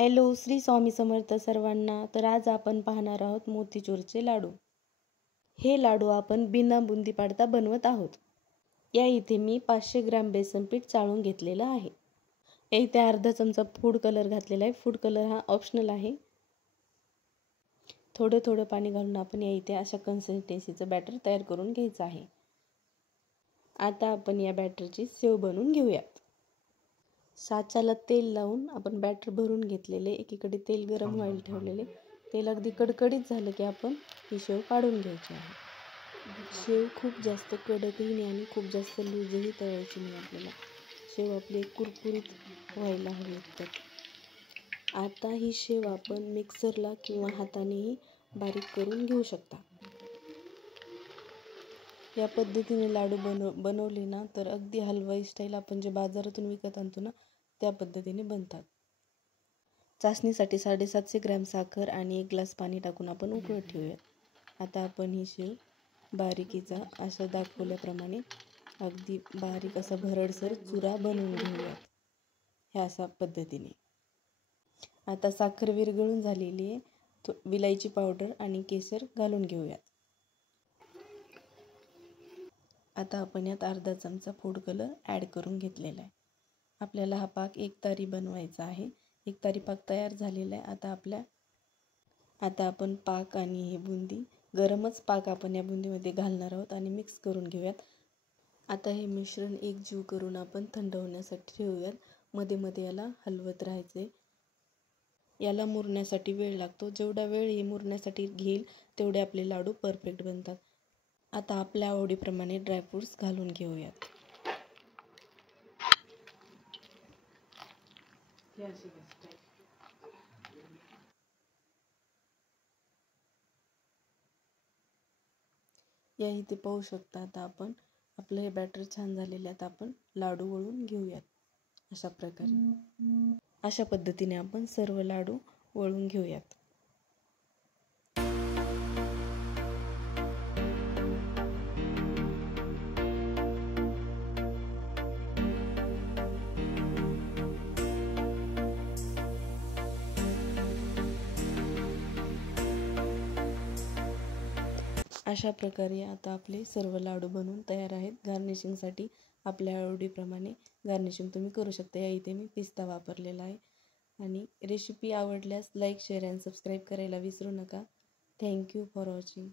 Hello, Shri Swami Samarth सर्वांना. तर आज आपण पाहणार आहोत मोतीचूरचे लाडू. हे लाडू आपण बिना बुंदी पाडता बनवत आहोत. या इथे मी 500 ग्रॅम बेसन पीठ चाळून घेतलेलं आहे. या इथे अर्धा चमचा फूड कलर घातलेला आहे. फूड कलर हा ऑप्शनल आहे. थोडं थोडं पाणी घालून आपण या इथे अशा कन्सिस्टन्सीचं बॅटर तयार करून घ्यायचं आहे. आता आपण या बॅटरची सेव बनवून घेऊयात. साच्याला तेल लावून आपण बॅटर भरून घेतलेले. एकीकडे तेल गरम व्हायला ठेवलेले. तेल अगदी कडकडीत झालं की आपण ही शेव काढून घ्यायची आहे. शेव खूप जास्त कडकही नाही आणि खूप जास्त लूजही तळायची नाही आपल्याला. शेव आपली कुरकुरीत व्हायला हवी. तर आता ही शेव आपण मिक्सरला किंवा हातानेही बारीक करून घेऊ शकता. या पद्धतीने लाडू बनवले ना तर अगदी हलवाई स्टाईल आपण जे बाजारातून विकत आणतो ना त्या पद्धतीने बनतात. चासणीसाठी 750 ग्रॅम साखर आणि 1 ग्लास पाणी टाकून आपण उकळत ठेवूयात. आता आपण ही शेव बारीकीचा अशा दाखवल्याप्रमाणे अगदी बारीक असा भरडसर चुरा बनवून घेऊयात. ह्या अशा पद्धतीने. आता साखर विरघळून झालेली आहे. विलायची पावडर आणि केसर घालून घेऊयात. आता आपण यात अर्धा चमचा फूड कलर ॲड करून घेतलेला आहे. आपल्याला हा पाक एकतारी बनवायचा आहे. एकतारी पाक तयार झालेला आहे. आता आपण पाक आणि हे बुंदी गरमच पाक आपण या बुंदीमध्ये घालणार आहोत आणि मिक्स करून घेऊयात. आता हे मिश्रण एकजीव करून आपण थंड होण्यासाठी ठेवूयात. मध्ये मध्ये याला हलवत राहायचे. याला मुरण्यासाठी वेळ लागतो. जेवढा वेळ हे मुरण्यासाठी घेईल तेवढे आपले लाडू परफेक्ट बनतात. आता आपल्या आवडीप्रमाणे ड्रायफ्रूट्स घालून घेऊयात. या इथे पाहू शकता. आता आपण आपलं हे बॅटर छान झालेलं आहे. आता आपण लाडू वळून घेऊयात. अशा प्रकारे अशा पद्धतीने आपण सर्व लाडू वळून घेऊयात. अशा प्रकारे आता आपले सर्व लाडू बनवून तयार आहेत. गार्निशिंगसाठी आपल्या आवडीप्रमाणे गार्निशिंग तुम्ही करू शकता. या इथे मी पिस्ता वापरलेला आहे. आणि रेसिपी आवडल्यास लाईक, शेअर अँड सबस्क्राईब करायला विसरू नका. Thank you for watching.